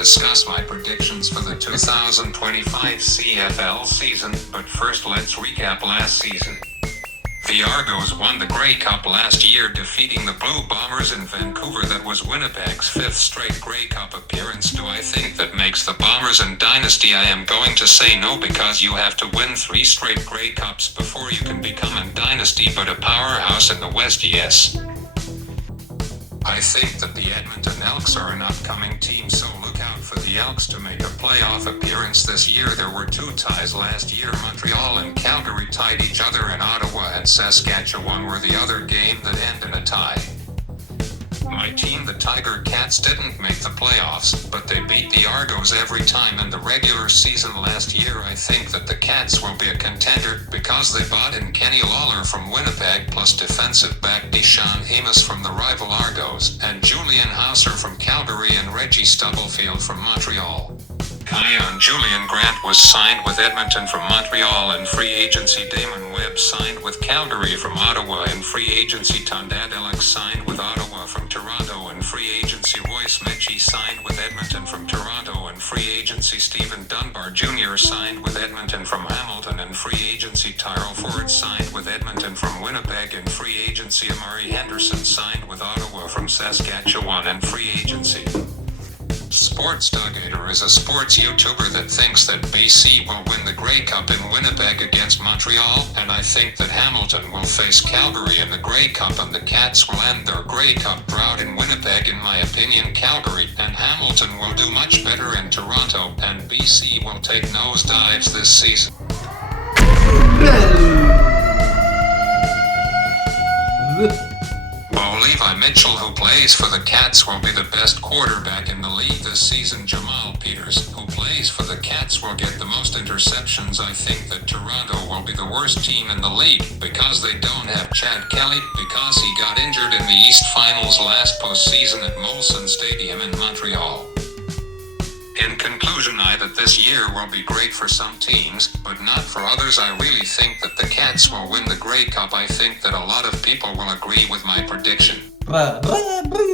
discuss my predictions for the 2025 CFL season, but first let's recap last season. The Argos won the Grey Cup last year, defeating the Blue Bombers in Vancouver. That was Winnipeg's fifth straight Grey Cup appearance. Do I think that makes the Bombers a dynasty? I am going to say no, because you have to win 3 straight Grey Cups before you can become a dynasty, but a powerhouse in the West, yes. I think that the Edmonton Elks are an upcoming team, so look out for the Elks to make a playoff appearance this year. There were 2 ties last year. Montreal and Calgary tied each other, and Ottawa and Saskatchewan were the other game that ended in a tie. My team, the Tiger Cats, didn't make the playoffs, but they beat the Argos every time in the regular season last year. I think that the Cats will be a contender because they bought in Kenny Lawler from Winnipeg, plus defensive back Deshaun Amos from the rival Argos, and Julian Hauser from Calgary, and Reggie Stubblefield from Montreal. Kion Julian Grant was signed with Edmonton from Montreal in free agency. Damon Webb signed with Calgary from Ottawa in free agency. Tondad Alex signed with Ottawa from Toronto in free agency. Royce Mechie signed with Edmonton from Toronto in free agency. Stephen Dunbar Jr. signed with Edmonton from Hamilton in free agency. Tyrell Ford signed with Edmonton from Winnipeg in free agency. Amari Henderson signed with Ottawa from Saskatchewan in free agency. Sports Duggator is a sports YouTuber that thinks that BC will win the Grey Cup in Winnipeg against Montreal, and I think that Hamilton will face Calgary in the Grey Cup, and the Cats will end their Grey Cup drought in Winnipeg. In my opinion, Calgary and Hamilton will do much better in Toronto, and BC will take nosedives this season. Levi Mitchell, who plays for the Cats, will be the best quarterback in the league this season. Jamal Peters, who plays for the Cats, will get the most interceptions. I think that Toronto will be the worst team in the league because they don't have Chad Kelly, because he got injured in the East Finals last postseason at Molson Stadium in Montreal. In conclusion, that this year will be great for some teams, but not for others. I really think that the Cats will win the Grey Cup. I think that a lot of people will agree with my prediction. Blah, blah, blah.